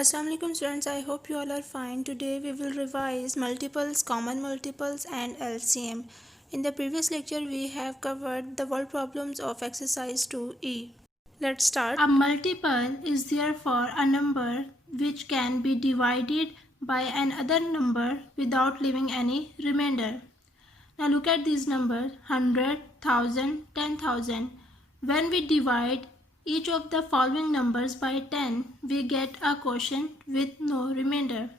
Assalamualaikum students, I hope you all are fine. Today we will revise multiples, common multiples and LCM. In the previous lecture we have covered the word problems of exercise 2E. Let's start. A multiple is therefore a number which can be divided by another number without leaving any remainder. Now look at these numbers 100, 1000, 10,000. When we divide each of the following numbers by 10, we get a quotient with no remainder.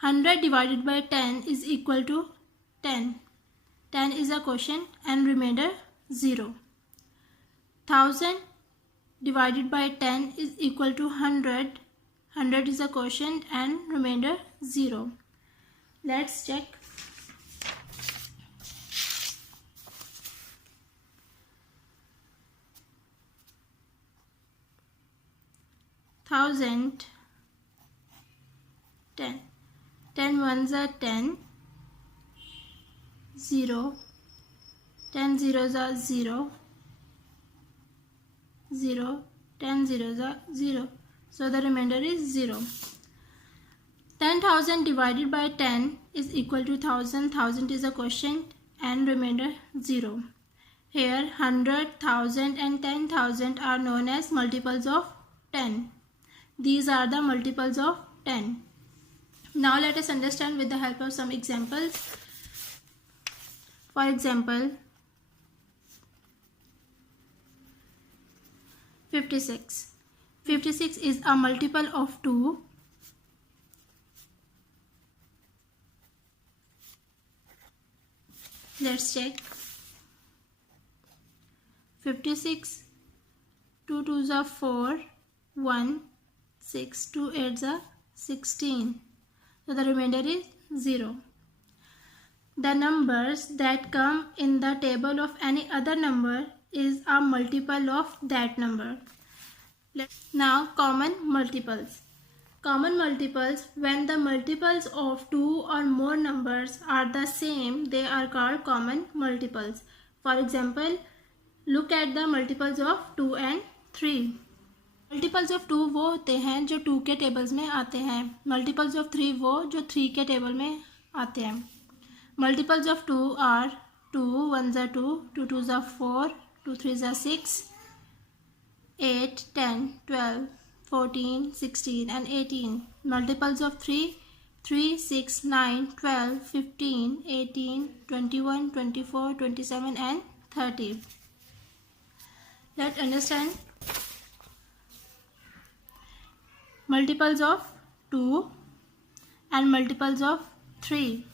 100 divided by 10 is equal to 10. 10 is a quotient and remainder 0. 1000 divided by 10 is equal to 100. 100 is a quotient and remainder 0. Let's check. 1000, 10. 10 ones are 10, 0, 10 zeros are 0, 0, 10 zeros are 0. So the remainder is 0. 10,000 divided by 10 is equal to 1000. 1000 is a quotient and remainder 0. Here 100, 1000 and 10,000 are known as multiples of 10. These are the multiples of 10. Now let us understand with the help of some examples. For example, 56. 56 is a multiple of 2. Let's check. 56, 2 2s are 4, 1, 6, 2 8s are 16. So the remainder is 0. The numbers that come in the table of any other number is a multiple of that number. Now common multiples. Common multiples, when the multiples of two or more numbers are the same, they are called common multiples. For example, look at the multiples of 2 and 3. Multiples of 2 वो होते हैं जो 2 के tables में आते हैं. Multiples of 3 वो जो 3 के टेबल में आते हैं. Multiples of 2 are 2 1s are 2, 2 2s are 4, 2 3s are 6, 8 10 12 14 16 and 18. Multiples of 3 3 6 9 12 15 18 21 24 27 and 30. Let's understand multiples of 2 and multiples of 3.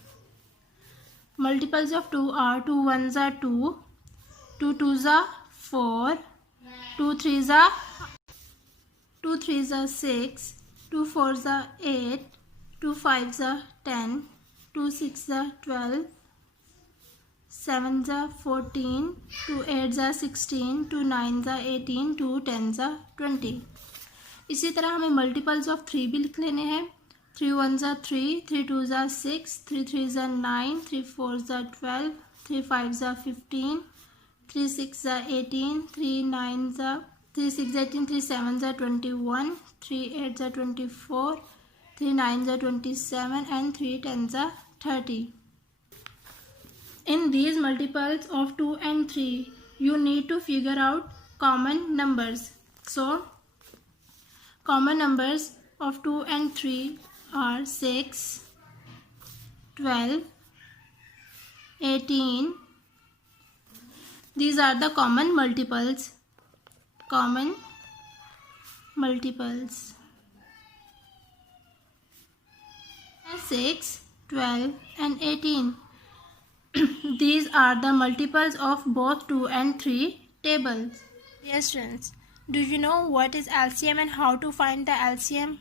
Multiples of 2 are 2 1s are 2, 2 2s are 4, 2 3s are 6, 2 4s are 8, 2 5s are 10, 2 6s are 12, 7s are 14, 2 8s are 16, 2 9s are 18, 2 10s are 20. इसी तरह हमें multiples of 3 भी लिख लेने हैं. 3 1s are 3, 3 2s are 6, 3 3s are 9, 3 4s are 12, 3 5s are 15, 3 6s are 18, 3 9s are 3 6 18, 3 7s are 21, 3 8s are 24, 3 9s are 27 and 3 10s are 30. In these multiples of 2 and 3, you need to figure out common numbers. So common numbers of 2 and 3 are 6, 12, 18. These are the common multiples. Common multiples. 6, 12 and 18. These are the multiples of both 2 and 3 tables. Yes, students. Do you know what is LCM and how to find the LCM?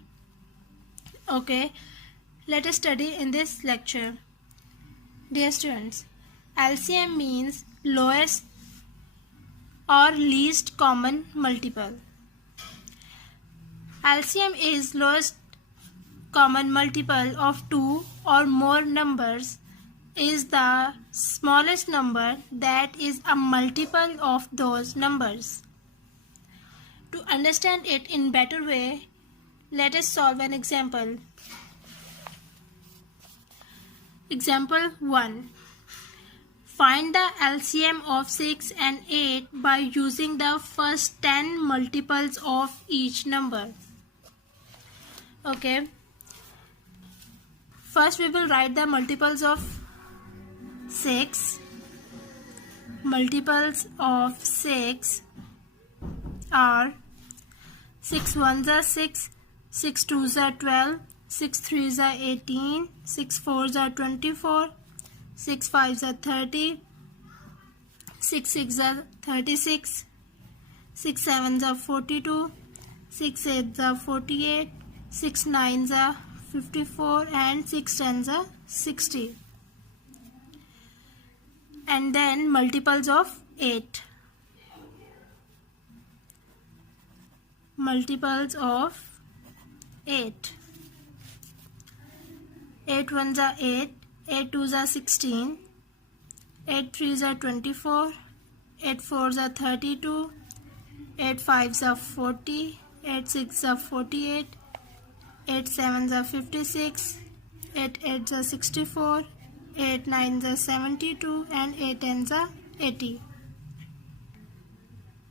Okay, let us study in this lecture. Dear students, LCM means lowest or least common multiple. LCM is lowest common multiple of 2 or more numbers is the smallest number that is a multiple of those numbers. To understand it in better way, let us solve an example. Example 1. Find the LCM of 6 and 8 by using the first 10 multiples of each number. Okay. First we will write the multiples of 6. Multiples of 6 are 6 1s are 6, 6 2s are 12, 6 3s are 18, 6 4s are 24, 6 5s are 30, 6 6s are 36, 6 7s are 42, 6 8s are 48, 6 9s are 54 and 6 10s are 60. And then multiples of 8. Multiples of 8. 8 1s are 8, 8 2s are 16, 8 3s are 24, 8 4s are 32, 8 5s are 40, 8 6s are 48, 8 7s are 56, 8 8s are 64, 8 9s are 72 and 8 10s are 80.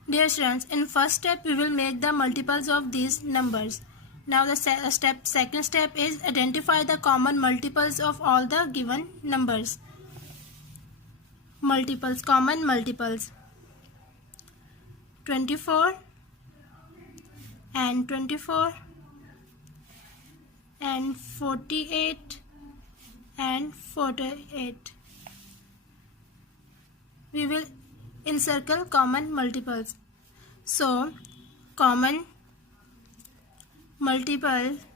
Dear students, in first step we will make the multiples of these numbers. Now the second step is identify the common multiples of all the given numbers. Multiples, common multiples. 24 and 24 and 48 and 48. We will encircle common multiples. So, common multiples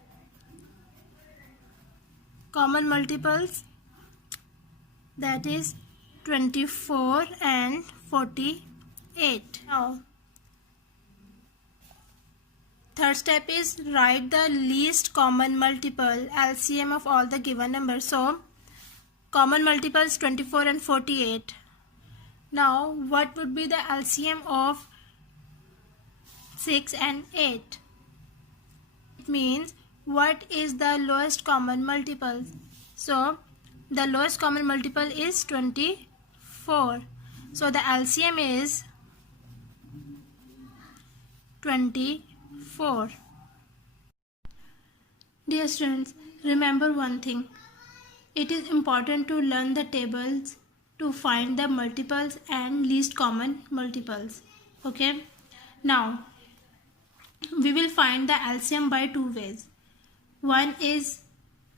that is 24 and 48. Now, third step is write the least common multiple LCM of all the given numbers. So, common multiples 24 and 48. Now, what would be the LCM of 6 and 8? It means what is the lowest common multiple? So, the lowest common multiple is 24. So, the LCM is 24. Dear students, remember one thing. It is important to learn the tables to find the multiples and least common multiples. Okay. Now, we will find the LCM by two ways. One is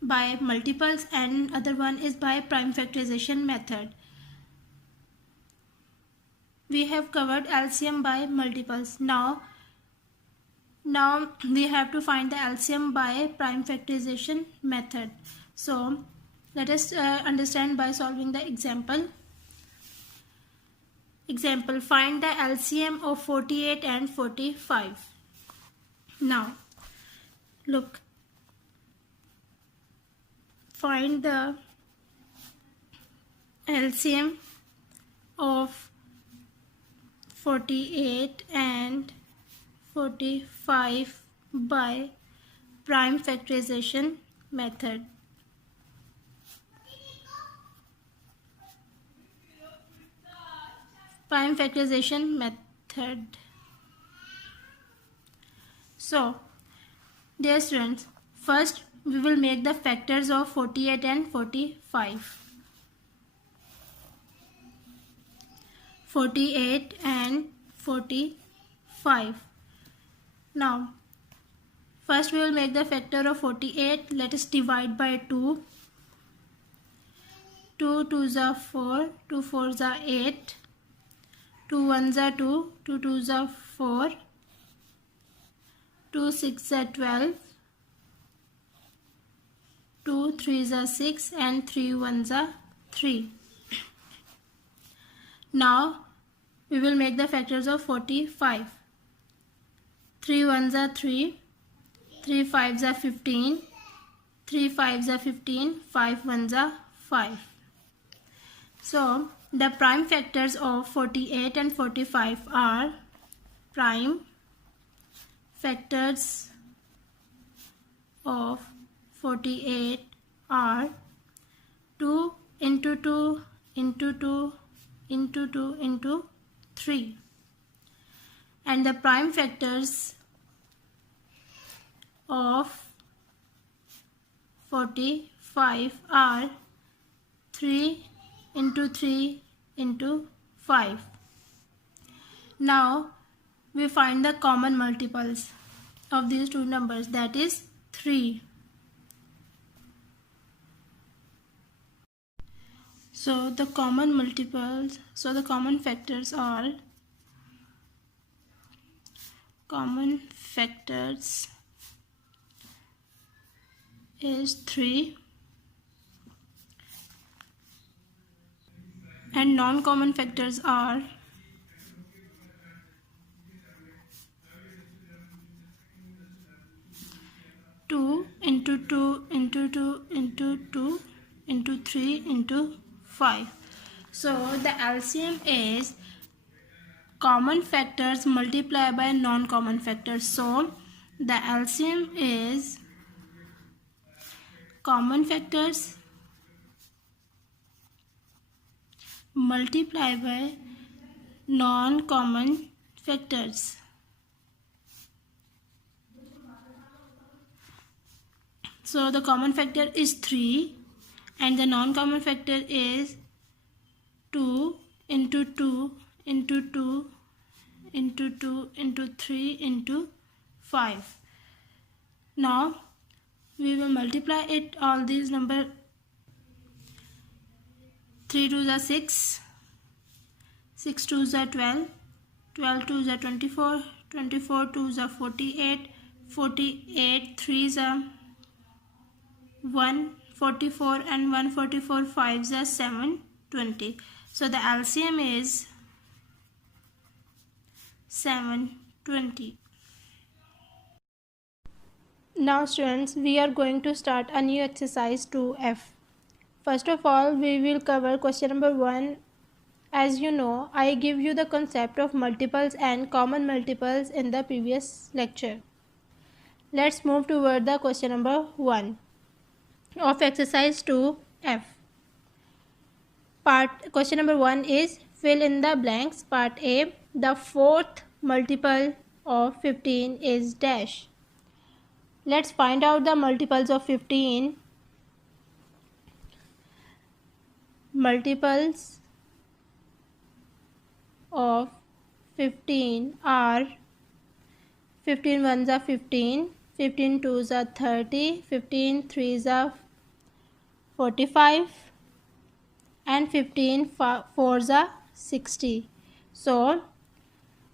by multiples and other one is by prime factorization method. We have covered LCM by multiples. Now we have to find the LCM by prime factorization method. So let us understand by solving the example. Example, find the LCM of 48 and 45. Now, look, find the LCM of 48 and 45 by prime factorization method. Prime factorization method. So, dear students, first we will make the factors of 48 and 45. 48 and 45. Now, first we will make the factor of 48. Let us divide by 2. 2 2s are 4, 2 4s are 8, 2 1s are 2, 2 2s are 4, 2 6s are 12, 2 3s are 6 and 3 1s are 3. Now we will make the factors of 45. 3 1s are 3, 3 5s are 15, 3 5s are 15, 5 1s are 5. So the prime factors of 48 and 45 are prime factors of 48 are 2 into 2 into 2 into 2 into 3, and the prime factors of 45 are 3 into 3 into 5. Now we find the common multiples of these two numbers, that is 3. So the common factors are is 3, and non-common factors are 2 into 2 into 2 into 2 into 3 into 5. So the LCM is common factors multiplied by non-common factors. So the LCM is common factors multiplied by non-common factors. So the common factor is 3 and the non-common factor is 2 into 2 into 2 into 2 into 3 into 5. Now we will multiply it, all these number. 3 2s are 6, 6 2s are 12, 12 2s are 24, 24 2s are 48, 48 3s are 144, and 144 5s are 720. So the LCM is 720. Now students, we are going to start a new exercise 2F. First of all, we will cover question number 1. As you know, I give you the concept of multiples and common multiples in the previous lecture. Let's move toward the question number 1 of exercise 2F. Question number 1 is fill in the blanks. Part A, the fourth multiple of 15 is dash. Let's find out the multiples of 15. Multiples of 15 are 15 ones are 15, 15 twos are 30, 15 threes are 45, and 15 fours are 60. So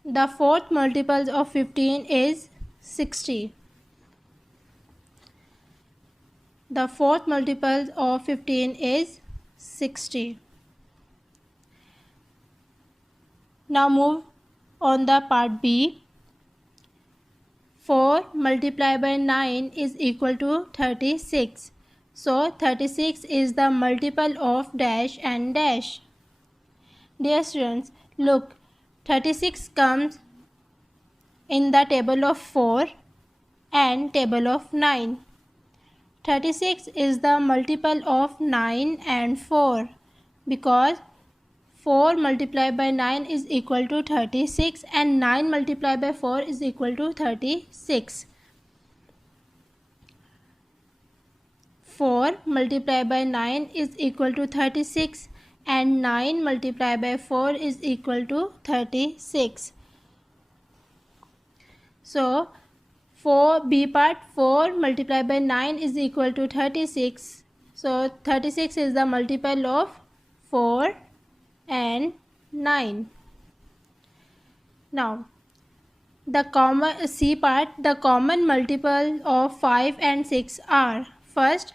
the fourth multiples of 15 is 60. The fourth multiples of 15 is 60. Now move on the part B. 4 multiplied by 9 is equal to 36. So 36 is the multiple of dash and dash. Dear students, look, 36 comes in the table of 4 and table of 9. 36 is the multiple of 9 and 4 because 4 multiplied by 9 is equal to 36 and 9 multiplied by 4 is equal to 36. 4 multiplied by 9 is equal to 36 and 9 multiplied by 4 is equal to 36. So B part, 4 multiplied by 9 is equal to 36. So 36 is the multiple of 4 and 9. Now the common C part, the common multiple of 5 and 6 are, first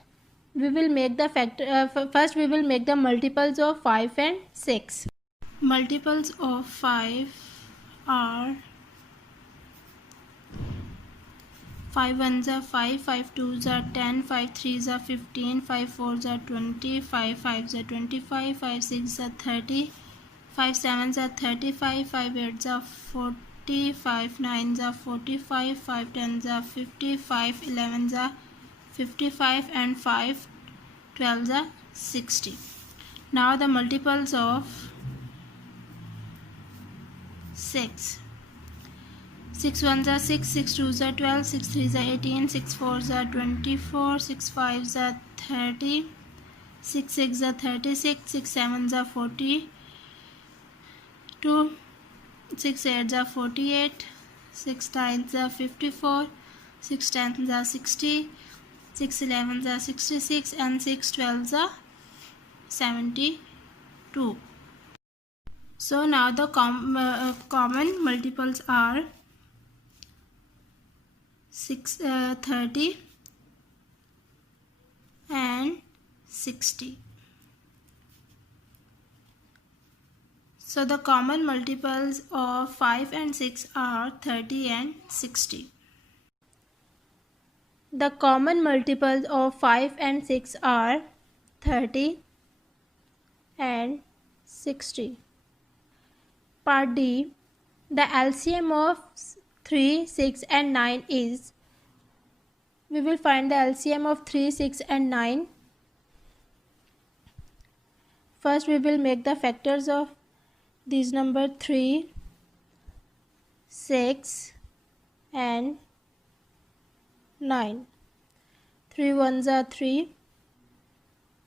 we will make the multiples of 5 and 6. Multiples of 5 are 5 ones are 5, 5 twos are 10, 5 threes are 15, 5 fours are 20, 5 fives are 25, 5 sixes are 30, 5 sevens are 35, 5 eights are 40, 5 nines are 45, 5 tens are 50, 5 elevens are 55 and 5 12s are 60. Now the multiples of 6. 6 1s are 6, 6 2s are 12, 6 3s are 18, 6 4s are 24, 6 5s are 30, 6 6s are 36, 6 7s are 42, 6 8s are 48, 6 9s are 54, 6 10s are 60, 6 11s are 66, and 6 12s are 72. So now the common multiples are 30 and 60. So the common multiples of 5 and 6 are 30 and 60. The common multiples of 5 and 6 are 30 and 60. Part D. The LCM of 3, 6 and 9 is. We will find the LCM of 3, 6 and 9. First we will make the factors of these number 3, 6 and 9. 3 1s are 3,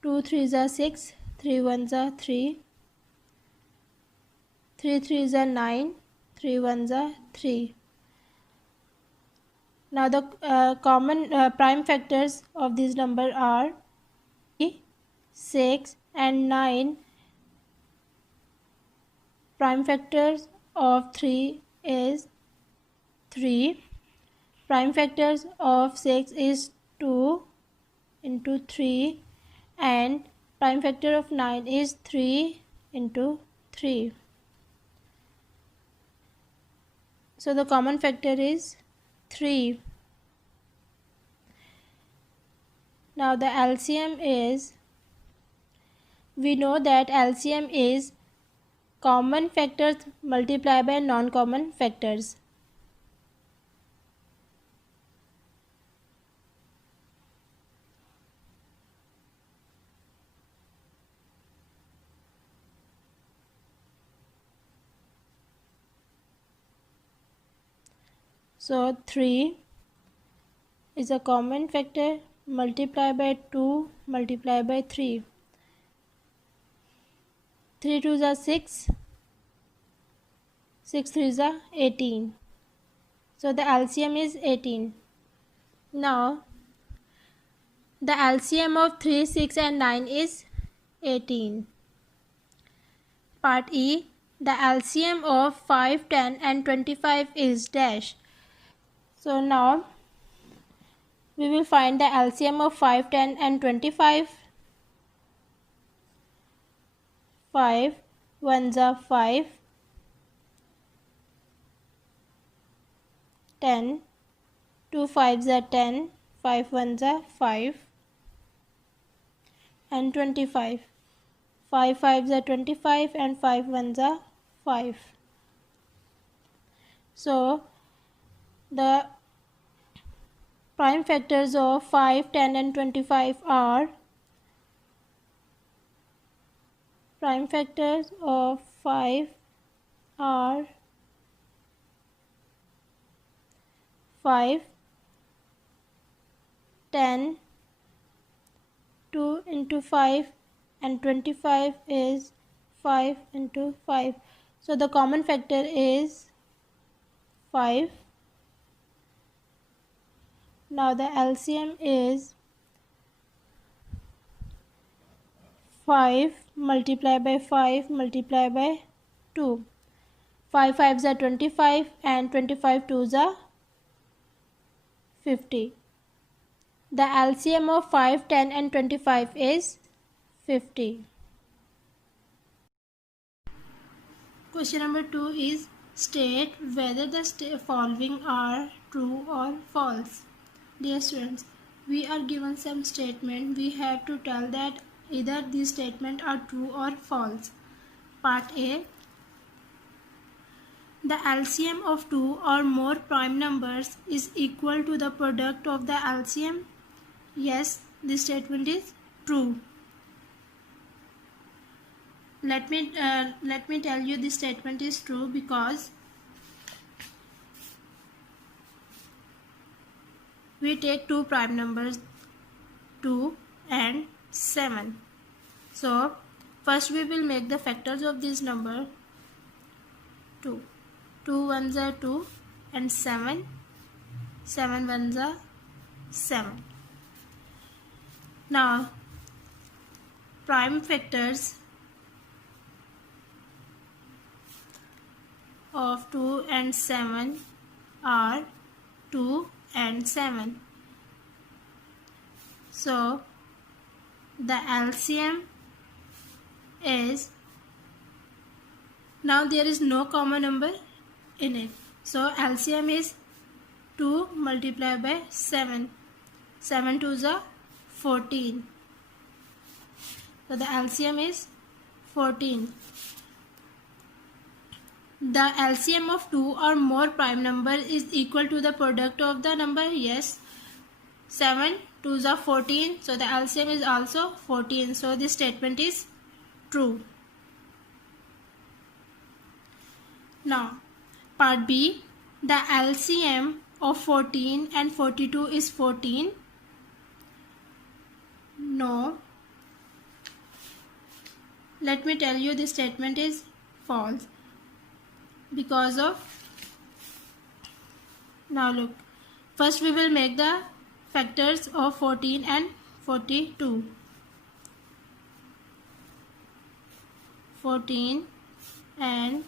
2 3s are 6, 3 1s are 3, 3 3s are 9, 3 1s are 3. Now the common prime factors of these number are 3, 6 and 9. Prime factors of 3 is 3. Prime factors of 6 is 2 into 3, and prime factor of 9 is 3 into 3. So the common factor is 3. Now the LCM is, we know that LCM is common factors multiplied by non-common factors. So 3 is a common factor multiplied by 2 multiplied by 3. 3 2s are 6, 6 3s are 18. So the LCM is 18. Now the LCM of 3, 6 and 9 is 18. Part E. The LCM of 5, 10 and 25 is dash. So now we will find the LCM of 5, 10 and 25. 5 1s are 5, 10, 2 5s are 10, 5 1s are 5, and 25. 5 5s are 25 and 5 1s are 5. So the prime factors of 5, 10 and 25 are, prime factors of 5 are 5, 10, 2 into 5, and 25 is 5 into 5. So the common factor is 5. Now the LCM is 5 multiplied by 5 multiplied by 2. 5 5s are 25 and 25 2s are 50. The LCM of 5, 10 and 25 is 50. Question number 2 is, state whether the following are true or false. Dear students, we are given some statement. We have to tell that either these statements are true or false. Part A. The LCM of two or more prime numbers is equal to the product of the LCM Yes, this statement is true. Let me tell you this statement is true because we take two prime numbers 2 and 7. So first we will make the factors of this number 2. 2 ones are 2 and 7. 7 ones are 7. Now prime factors of 2 and 7 are 2 and 7. So the LCM is, now there is no common number in it. So LCM is 2 multiplied by 7. 7 2s are 14. So the LCM is 14. The LCM of two or more prime number is equal to the product of the number. Yes. 7 2s are 14. So the LCM is also 14. So this statement is true. Now part B, the LCM of 14 and 42 is 14. No. Let me tell you, this statement is false because of, now look, first we will make the factors of 14 and 42. 14 and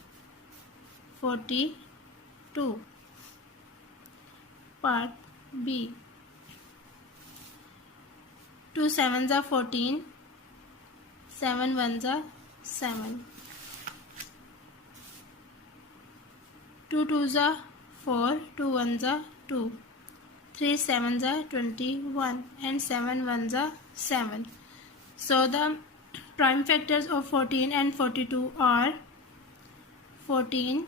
42. Part B. 2 sevens are 14. 7 ones are 7. 2 twos are 4. 2 ones are 2. 3 sevens are 21 and 7 ones are 7. So the prime factors of 14 and 42 are 14,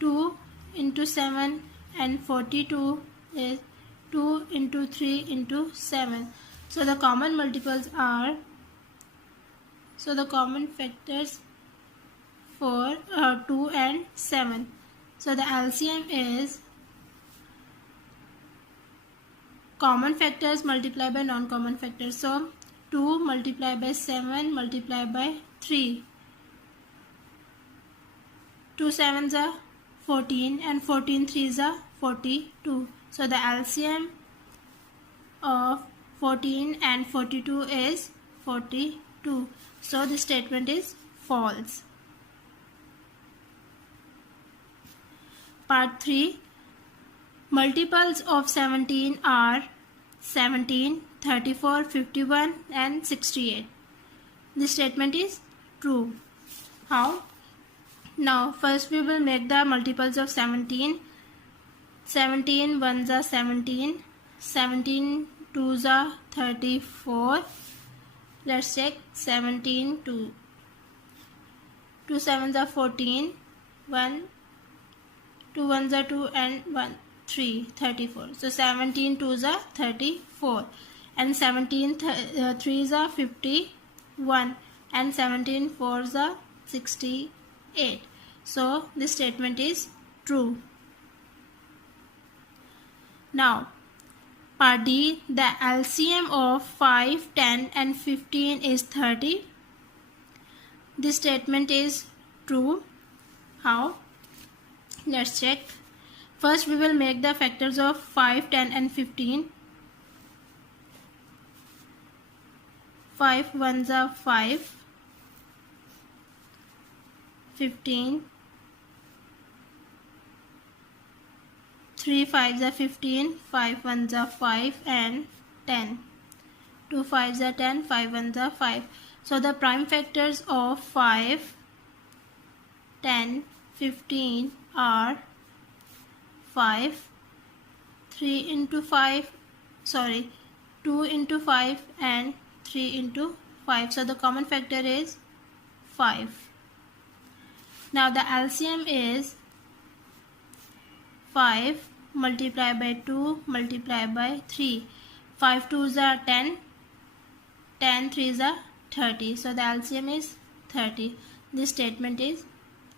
2 into 7, and 42 is 2 into 3 into 7. So the common multiples are, so the common factors for 2 and 7. So the LCM is common factors multiplied by non-common factors. So 2 multiplied by 7 multiplied by 3. 2 sevens are 14 and 14 threes are 42. So the LCM of 14 and 42 is 42. So the statement is false. Part 3. Multiples of 17 are 17, 34, 51 and 68. This statement is true. How? Now first we will make the multiples of 17. 17 ones are 17. 17 twos are 34. Let's check. 17 2. 2 sevens are 14. 2 ones are 2 and 1 3, 34. So 17 twos are 34 and 17 threes are 51 and 17 fours are 68. So this statement is true. Now part D, the LCM of 5, 10 and 15 is 30. This statement is true. How? Let's check. First we will make the factors of 5, 10 and 15. 5 ones are 5. 15. 3 fives are 15. 5 ones are 5 and 10. 2 fives are 10. 5 ones are 5. So the prime factors of 5, 10, 15 are 5, 3 into 5, 2 into 5 and 3 into 5. So the common factor is 5. Now the LCM is 5 multiplied by 2 multiplied by 3. 5 2s are 10, 10 3s are 30. So the LCM is 30. This statement is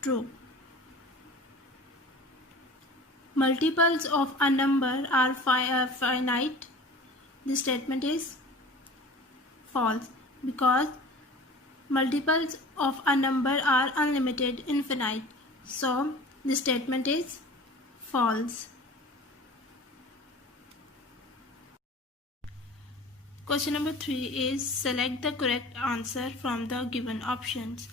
true. Multiples of a number are finite. This statement is false, because multiples of a number are unlimited, infinite. So this statement is false. Question number 3 is select the correct answer from the given options.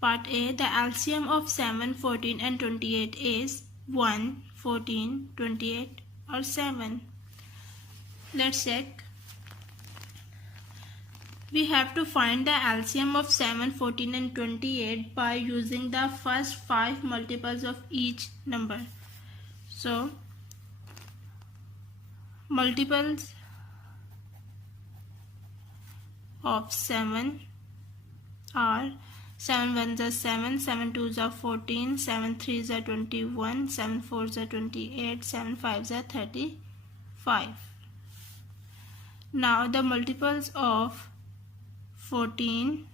Part A, the LCM of 7, 14 and 28 is 1, 14, 28 or 7. Let's check. We have to find the LCM of 7, 14 and 28 by using the first 5 multiples of each number. So, multiples of 7 are 7 1s are 7, 7 2s are 14, 7 3s are 21, 7 4s are 28, 7 5s are 35. Now the multiples of 14,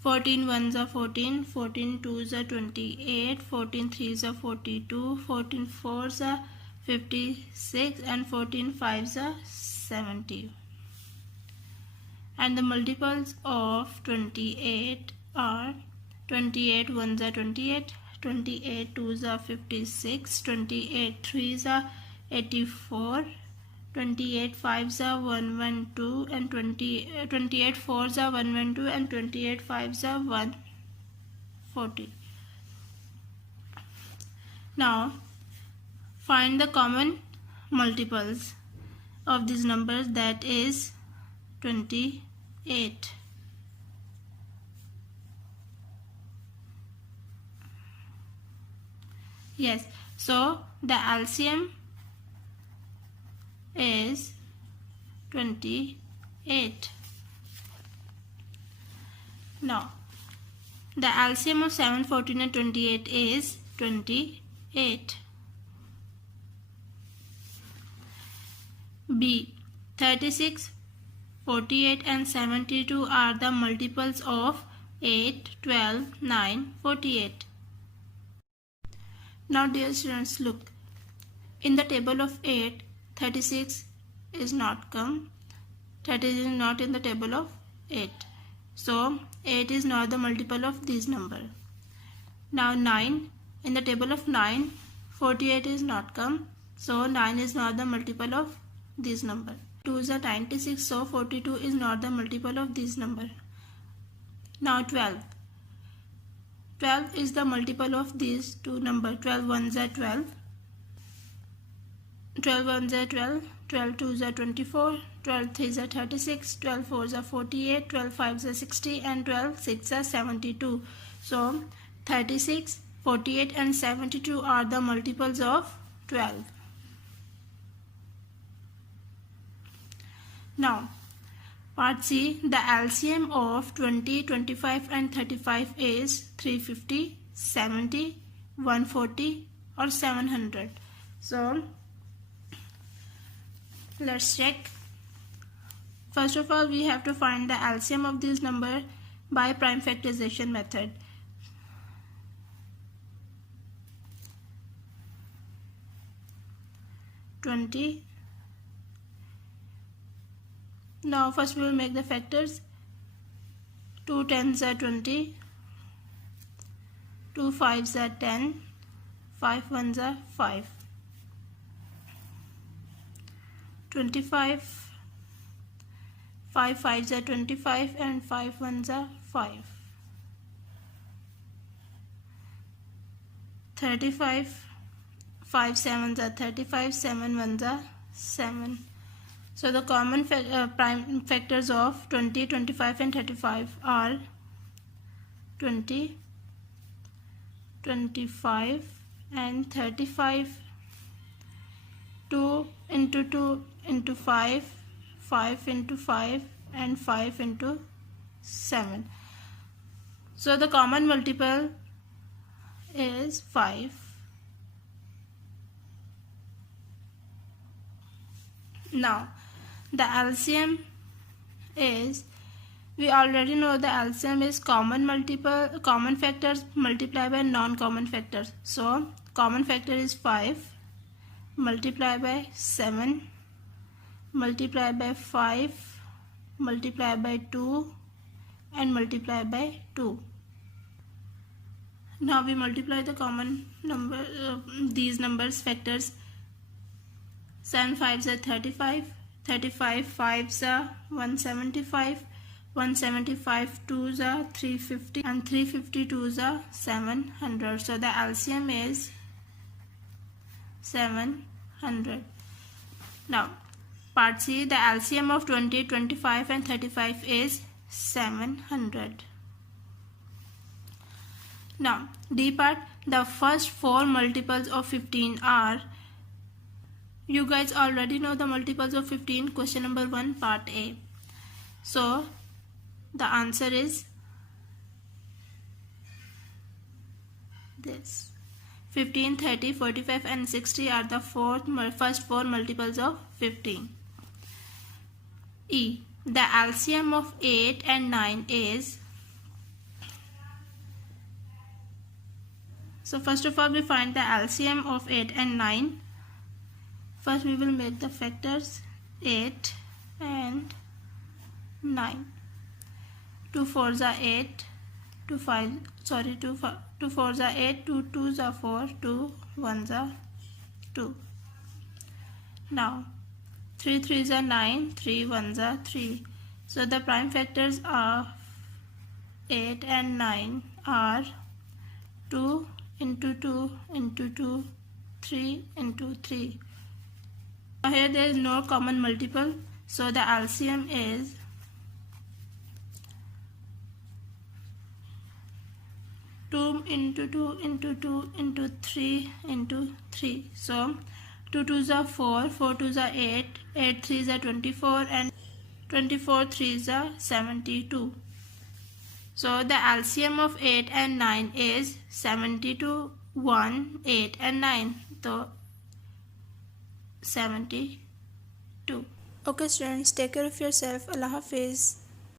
14 1s are 14, 14 2s are 28, 14 3s are 42, 14 4s are 56 and 14 5s are 70. And the multiples of 28 are 28 1s are 28, 28 2s are 56, 28 3s are 84, 28 5s are 112 and 28 4s are 112 and 28 5s are 140. Now find the common multiples of these numbers, that is 28. Yes, so the LCM is 28. Now the LCM of 7, 14 and 28 is 28. B. 36, 48 and 72 are the multiples of 8, 12, 9, 48. Now dear students, look. In the table of 8, 36 is not come. 36 is not in the table of 8. So 8 is not the multiple of this number. Now 9, in the table of 9, 48 is not come. So 9 is not the multiple of this number. 2s are 96, so 42 is not the multiple of this number. Now 12. 12 is the multiple of these two numbers. 12 1s are 12. 12 1s are 12. 12 2s are 24. 12 3s are 36. 12 4s are 48. 12 5s are 60 and 12 6s are 72. So 36, 48 and 72 are the multiples of 12. Now, part C, the LCM of 20, 25 and 35 is 350, 70, 140 or 700. So, let's check. First of all, we have to find the LCM of this number by prime factorization method. Now first we will make the factors. 2 10s are 20, 2 5s are 10, 5 1s are 5. 25, 5 5s are 25 and 5 1s are 5. 35, 5 7s are 35, 7 1s are 7. So the common prime factors of 20, 25 and 35 are 20, 25 and 35. 2 into 2 into 5, 5 into 5 and 5 into 7. So the common multiple is 5. Now the LCM is, we already know the LCM is common factors multiplied by non-common factors. So common factor is 5 multiplied by 7 multiplied by 5 multiplied by 2 and multiplied by 2. Now we multiply the common number, these numbers factors. 7 5s are 35, 35 5s are 175, 175 2s are 350, and 352s are 700. So the LCM is 700. Now part C, the LCM of 20, 25 and 35 is 700. Now D part, the first 4 multiples of 15 are, you guys already know the multiples of 15, question number 1 part A. So the answer is this. 15, 30, 45 and 60 are the first 4 multiples of 15. E, the LCM of 8 and 9 is, so first of all we find the LCM of 8 and 9. First we will make the factors 8 and 9. 2 4s are 8, 2 4s are 8, 2 2s are 4, 2 1s are 2. Now 3 3s are 9, 3 1s are 3. So the prime factors of 8 and 9 are 2 into 2 into 2, 3 into 3. Here there is no common multiple, so the LCM is 2 into 2 into 2 into 3 into 3. So 2 2s are 4, 4 2s are 8, 8 3s are 24 and 24 3s are 72. So the LCM of 8 and 9 is 72, 1, 8 and 9. So 72. Okay students, take care of yourself. Allah Hafiz.